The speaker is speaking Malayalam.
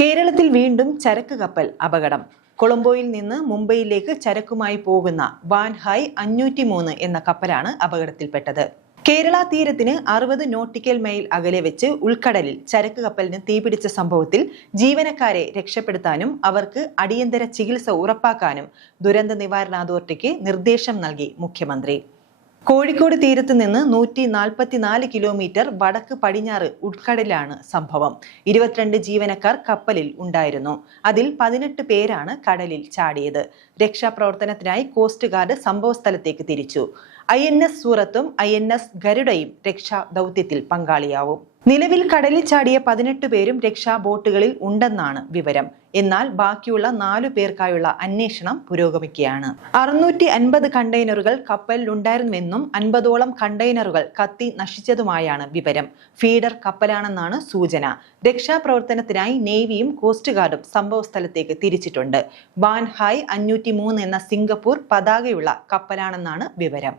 കേരളത്തിൽ വീണ്ടും ചരക്ക് കപ്പൽ അപകടം. കൊളംബോയിൽ നിന്ന് മുംബൈയിലേക്ക് ചരക്കുമായി പോകുന്ന വാൻഹായ് 503 എന്ന കപ്പലാണ് അപകടത്തിൽപ്പെട്ടത്. കേരള തീരത്തിന് 60 നോട്ടിക്കൽ മൈൽ അകലെ വെച്ച് ഉൾക്കടലിൽ ചരക്ക് കപ്പലിന് തീപിടിച്ച സംഭവത്തിൽ ജീവനക്കാരെ രക്ഷപ്പെടുത്താനും അവർക്ക് അടിയന്തര ചികിത്സ ഉറപ്പാക്കാനും ദുരന്ത നിവാരണ അതോറിറ്റിക്ക് നിർദ്ദേശം നൽകി മുഖ്യമന്ത്രി. കോഴിക്കോട് തീരത്ത് നിന്ന് 144 കിലോമീറ്റർ വടക്ക് പടിഞ്ഞാറ് ഉൾക്കടലിലാണ് സംഭവം. 22 ജീവനക്കാർ കപ്പലിൽ ഉണ്ടായിരുന്നു. അതിൽ 18 പേരാണ് കടലിൽ ചാടിയത്. രക്ഷാപ്രവർത്തനത്തിനായി കോസ്റ്റ് ഗാർഡ് സംഭവസ്ഥലത്തേക്ക് തിരിച്ചു. INS സൂറത്തും INS ഗരുഡയും രക്ഷാ ദൗത്യത്തിൽ പങ്കാളിയാവും. നിലവിൽ കടലിൽ ചാടിയ 18 പേരും രക്ഷാ ബോട്ടുകളിൽ ഉണ്ടെന്നാണ് വിവരം. എന്നാൽ ബാക്കിയുള്ള 4 പേർക്കായുള്ള അന്വേഷണം പുരോഗമിക്കുകയാണ്. 650 കണ്ടെയ്നറുകൾ കപ്പലിലുണ്ടായിരുന്നുവെന്നും 50ഓളം കണ്ടെയ്നറുകൾ കത്തി നശിച്ചതുമായാണ് വിവരം. ഫീഡർ കപ്പലാണെന്നാണ് സൂചന. രക്ഷാപ്രവർത്തനത്തിനായി നേവിയും കോസ്റ്റ് ഗാർഡും സംഭവസ്ഥലത്തേക്ക് തിരിച്ചിട്ടുണ്ട്. വാൻഹായ് 503 എന്ന സിംഗപ്പൂർ പതാകയുള്ള കപ്പലാണെന്നാണ് വിവരം.